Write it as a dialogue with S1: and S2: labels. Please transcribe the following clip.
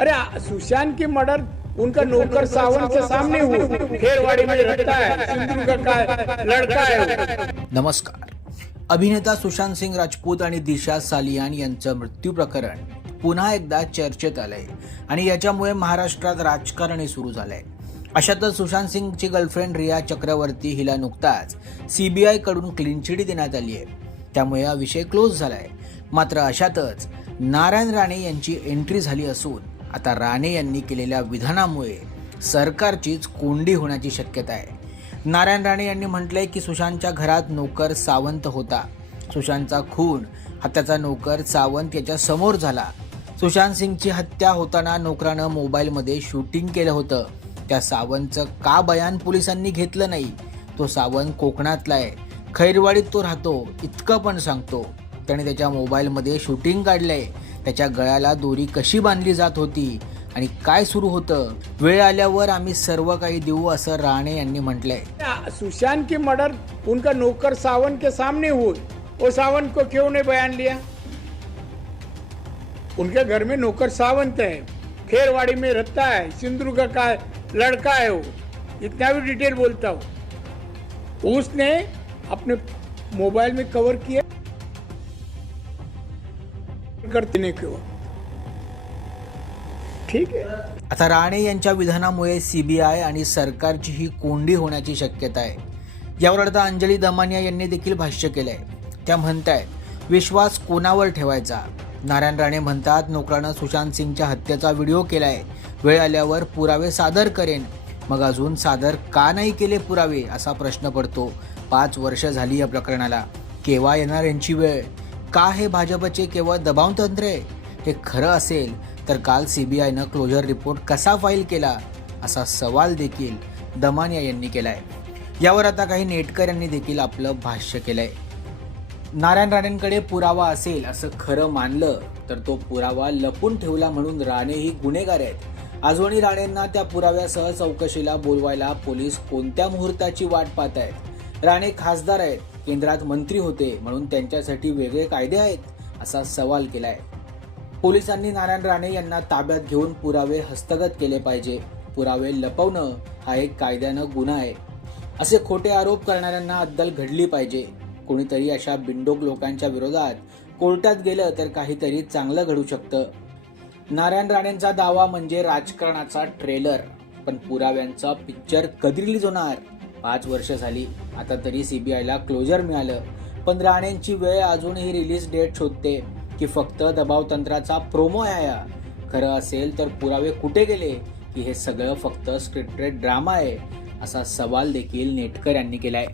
S1: अरे सुशांत की मर्डर उनका नौकर सावन के सामने हुआ खेरवाड़ी में रहता है का लड़का है
S2: नमस्कार। अभिनेता सुशांत सिंग राजपूत आणि दिशा सालियान यांचं मृत्यू प्रकरण पुन्हा एकदा चर्चेत आलंय आणि याच्यामुळे महाराष्ट्रात राजकारणही सुरू झालंय. अशातच सुशांत सिंगची गर्लफ्रेंड रिया चक्रवर्ती हिला नुकताच सीबीआयकडून क्लीन चिट देण्यात आली आहे. त्यामुळे हा विषय क्लोज झालाय. मात्र अशातच नारायण राणे यांची एंट्री झाली असून आता राणे यांनी केलेल्या विधानामुळे सरकारचीच कोंडी होण्याची शक्यता आहे. नारायण राणे यांनी म्हटलंय की सुशांतच्या घरात नोकर सावंत होता. सुशांतचा खून हत्याचा नोकर सावंत याच्या समोर झाला. सुशांत सिंगची हत्या होताना नोकरानं मोबाईलमध्ये शूटिंग केलं होतं. त्या सावंतचं का बयान पोलिसांनी घेतलं नाही? तो सावंत कोकणातला आहे. खैरवाडीत तो राहतो इतकं पण सांगतो. त्याने त्याच्या मोबाईलमध्ये शूटिंग काढलंय. त्याच्या गळ्याला दोरी कशी बांधली जात होती आणि काय सुरू होतं वेळ आल्यावर आम्ही सर्व काही देऊ असं राणे यांनी म्हटलंय.
S1: सुशांत की मर्डर उनका नौकर सावन के सामने हुई. वो सावन को क्यों ने बयान लिया? उनके घर में नौकर सावंत है। खेरवाड़ी में रहता है। सिंधु का का लड़का है वो। इतना भी डिटेल बोलता हूँ। उसने अपने मोबाइल में कवर किया। करते नहीं ठीक आहे.
S2: आता राणे यांच्या विधानामुळे सीबीआय आणि सरकारची ही कोंडी होण्याची शक्यता आहे. यावर आता अंजली दमानिया यांनी देखील भाष्य केलंय. त्या म्हणतायत विश्वास कोणावर ठेवायचा? नारायण राणे म्हणतात नोकरानं सुशांत सिंगच्या हत्येचा व्हिडिओ केलाय. वेळ आल्यावर पुरावे सादर करेन. मग अजून सादर का नाही केले पुरावे असा प्रश्न पडतो. पाच वर्ष झाली या प्रकरणाला. केव्हा येणार यांची वेळ? का हे भाजपचे केवळ दबाव तंत्र आहे? हे खरं असेल तर काल सीबीआयनं क्लोजर रिपोर्ट कसा फाईल केला असा सवाल देखील दमानिया यांनी केलाय. यावर आता काही नेटकर यांनी देखील आपलं भाष्य केलंय. नारायण राणेंकडे पुरावा असेल असं खरं मानलं तर तो पुरावा लपून ठेवला म्हणून राणे ही गुन्हेगार आहेत. अजवणी राणेंना त्या पुराव्यासह चौकशीला बोलवायला पोलीस कोणत्या मुहूर्ताची वाट पाहत आहेत राणे खासदार आहेत केंद्रात मंत्री होते म्हणून त्यांच्यासाठी वेगळे कायदे आहेत असा सवाल केलाय. पोलिसांनी नारायण राणे यांना ताब्यात घेऊन पुरावे हस्तगत केले पाहिजे. पुरावे लपवणं हा एक कायद्यानं गुन्हा आहे. असे खोटे आरोप करणाऱ्यांना अद्दल घडली पाहिजे. कोणीतरी अशा बिंडोक लोकांच्या विरोधात कोर्टात गेलं तर काहीतरी चांगलं घडू शकतं. नारायण राणेंचा दावा म्हणजे राजकारणाचा ट्रेलर पण पुराव्यांचा पिक्चर कधी रिलीज होणार पाच वर्ष झाली. आता तरी सीबीआयला क्लोजर मिळालं. पण राणेंची वेळ अजूनही रिलीज डेट शोधते की फक्त दबाव तंत्राचा प्रोमो आहे हा? खरं असेल तर पुरावे कुठे गेले की हे सगळं फक्त स्क्रिप्टेड ड्रामा आहे असा सवाल देखील नेटकर यांनी केलाय.